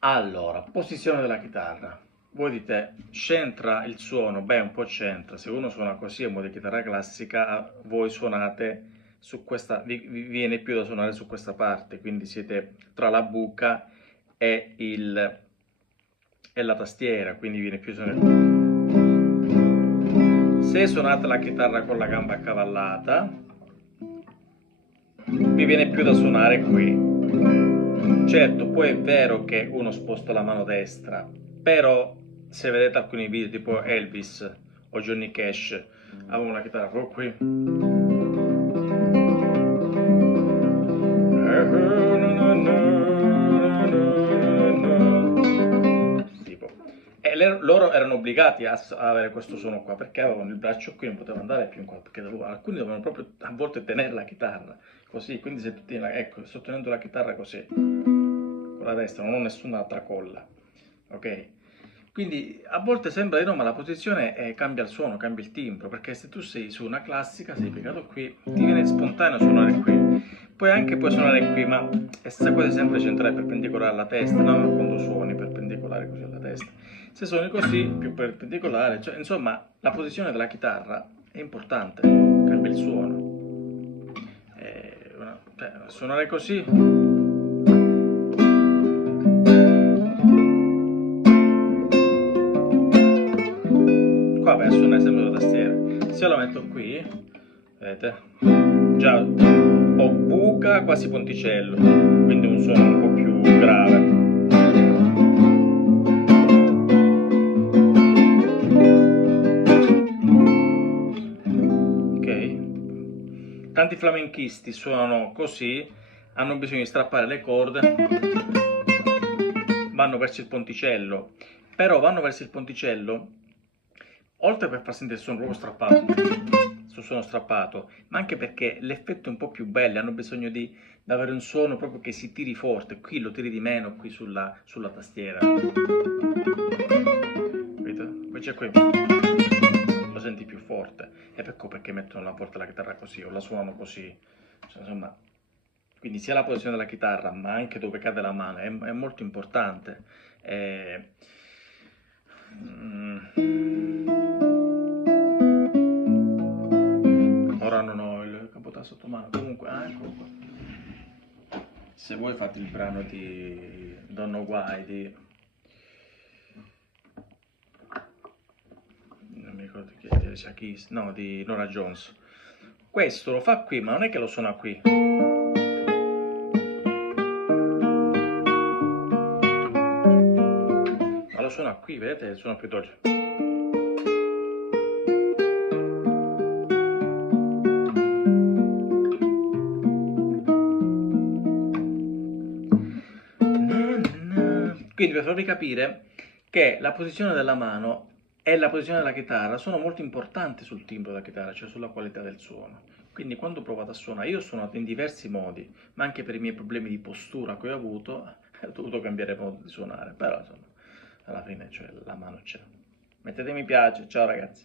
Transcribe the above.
Allora, posizione della chitarra. Voi dite, c'entra il suono? Beh, un po' c'entra. Se uno suona così a mo' di chitarra classica, voi suonate su questa, vi viene più da suonare su questa parte, quindi siete tra la buca e, e la tastiera, quindi viene più suonare. Se suonate la chitarra con la gamba accavallata, vi viene più da suonare qui. Certo, poi è vero che uno sposta la mano destra, però se vedete alcuni video tipo Elvis o Johnny Cash, avevano la chitarra proprio qui. Tipo. E loro erano obbligati a avere questo suono qua perché avevano il braccio qui, non potevano andare più in qua, perché alcuni dovevano proprio a volte tenere la chitarra così, quindi se tu tieni ecco, sto tenendo la chitarra così, con la destra, non ho nessun'altra colla, ok? Quindi a volte sembra di no, ma la posizione cambia il suono, cambia il timbro, perché se tu sei su una classica, sei piegato qui, ti viene spontaneo suonare qui. Poi anche puoi suonare qui, ma è stessa cosa sempre centrale perpendicolare alla testa, no? Quando suoni perpendicolare così alla testa. Se suoni così, più perpendicolare, cioè insomma la posizione della chitarra è importante, cambia il suono. Cioè, suonare così qua per suonare sempre la tastiera. Se io la metto qui, vedete, già ho buca quasi ponticello, quindi un suono un po' più grave. Ok? Tanti flamenchisti suonano così, hanno bisogno di strappare le corde, vanno verso il ponticello, però vanno verso il ponticello oltre per far sentire il suono proprio strappato, sul suono strappato, ma anche perché l'effetto è un po' più bello, hanno bisogno di avere un suono proprio che si tiri forte, qui lo tiri di meno, qui sulla tastiera. Capito? Invece qui lo senti più forte, e ecco perché mettono la porta la chitarra così, o la suonano così, cioè, insomma, quindi sia la posizione della chitarra, ma anche dove cade la mano, è molto importante. Ora non ho il capotasto sotto mano, comunque, eccolo qua. Se vuoi fate il brano di Don't Know Why di... non mi ricordo chi è, di Alicia Keys, no, di Nora Jones. Questo lo fa qui, ma non è che lo suona qui. Ma lo suona qui, vedete? Suona più dolce. Quindi per farvi capire che la posizione della mano e la posizione della chitarra sono molto importanti sul timbro della chitarra, cioè sulla qualità del suono. Quindi quando ho provato a suonare, io ho suonato in diversi modi, ma anche per i miei problemi di postura che ho avuto, ho dovuto cambiare modo di suonare, però insomma, alla fine cioè, la mano c'è. Mettete mi piace, ciao ragazzi.